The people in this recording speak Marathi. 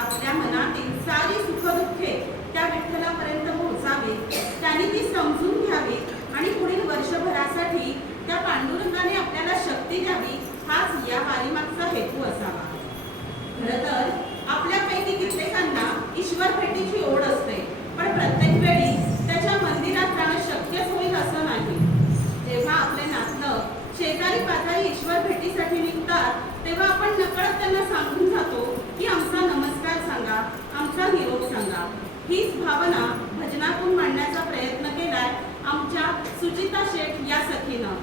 आपल्या मनातील सारी सुखदुःखे त्या विठ्ठलापर्यंत पोहोचावे, त्यांनी ती समजून घ्यावी आणि पुढील वर्षभरासाठी त्या पांडुरंगाने आपल्याला शक्ती द्यावी, हाच या वारीमागचा हेतू असावा. खरं तर आपल्यापैकी कित्येकांना ईश्वर भेटीची ओढ असते, पण प्रत्येक वेळी त्याच्या मंदिरात जाणं शक्यच होईल असं नाही. जेव्हा आपले नातलग शेजारी पाजारी ईश्वर भेटीसाठी निघतात, तेव्हा आपण नकळत त्यांना सांगून जातो की आमचा नमस्कार सांगा, आमचा निरोप सांगा. हीच भावना भजनातून मांडण्याचा प्रयत्न केलाय आमच्या सुचिता शेठ या सखीनं.